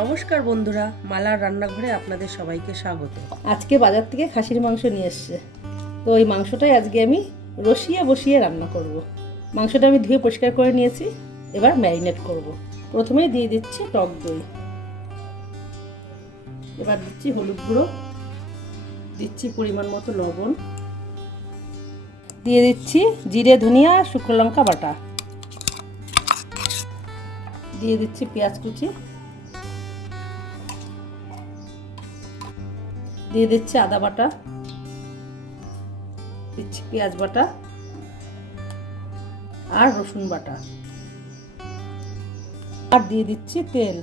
নমস্কার বন্ধুরা, মালার রান্নাঘরে আপনাদের সবাইকে স্বাগত। আজকে বাজার থেকে খাসির মাংস নিয়ে এসছে, তো ওই মাংসটাই আজকে আমি রসিয়ে বসিয়ে রান্না করব। মাংসটা আমি ধুয়ে পরিষ্কার করে নিয়েছি, এবার ম্যারিনেট করব। প্রথমেই দিয়ে দিচ্ছি টক দই, এবার দিচ্ছি হলুদ গুঁড়ো, দিচ্ছি পরিমাণ মতো লবণ, দিয়ে দিচ্ছি জিরে ধনিয়া শুকনো লঙ্কা বাটা, দিয়ে দিচ্ছি পেঁয়াজ কুচি, দিয়ে দিচ্ছি আদা বাটা, দিচ্ছি পেঁয়াজ বাটা আর রসুন বাটা, আর দিয়ে দিচ্ছি তেল।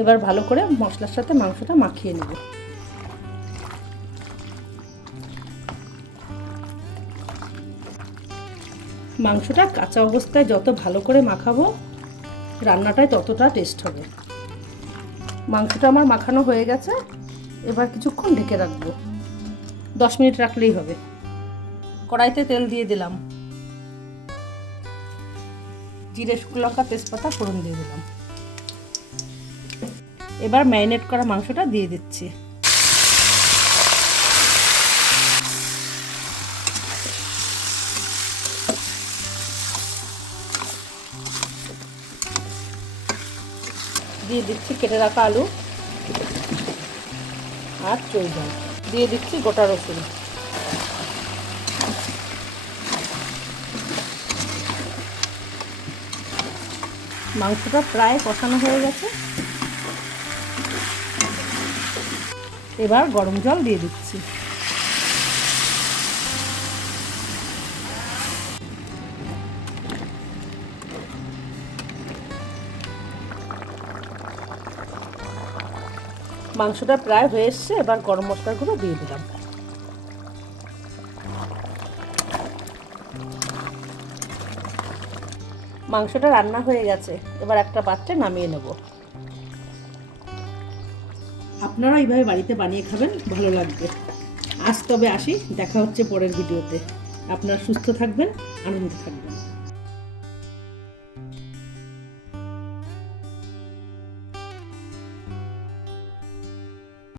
এবার ভালো করে মশলার সাথে মাংসটা মাখিয়ে নেব। মাংসটা কাঁচা অবস্থায় যত ভালো করে মাখাবো রান্নাটায় ততটা টেস্ট হবে। মাংসটা আমার মাখানো হয়ে গেছে, এবার কিছুক্ষণ ঢেকে রাখবো, 10 মিনিট রাখলেই হবে। কড়াইতে তেল দিয়ে দিলাম, জিরে শুকনো লঙ্কা তেজপাতা ফোড়ন দিয়ে দিলাম। এবার ম্যারিনেট করা মাংসটা দিয়ে দিচ্ছি। দিয়ে দিচ্ছি কেটে রাখা আলু আর চৈজল, দিয়ে দিচ্ছি গোটা রসুন। মাংসটা প্রায় কষানো হয়ে গেছে, এবার গরম জল দিয়ে দিচ্ছি। মাংসটা প্রায় হয়ে এসছে, এবার গরম মশলার গুঁড়ো দিয়ে দিলাম। মাংসটা রান্না হয়ে গেছে, এবার একটা পাত্রে নামিয়ে নেব। আপনারা এইভাবে বাড়িতে বানিয়ে খাবেন, ভালো লাগবে। আজ তবে আসি, দেখা হচ্ছে পরের ভিডিওতে। আপনারা সুস্থ থাকবেন, আনন্দে থাকবেন।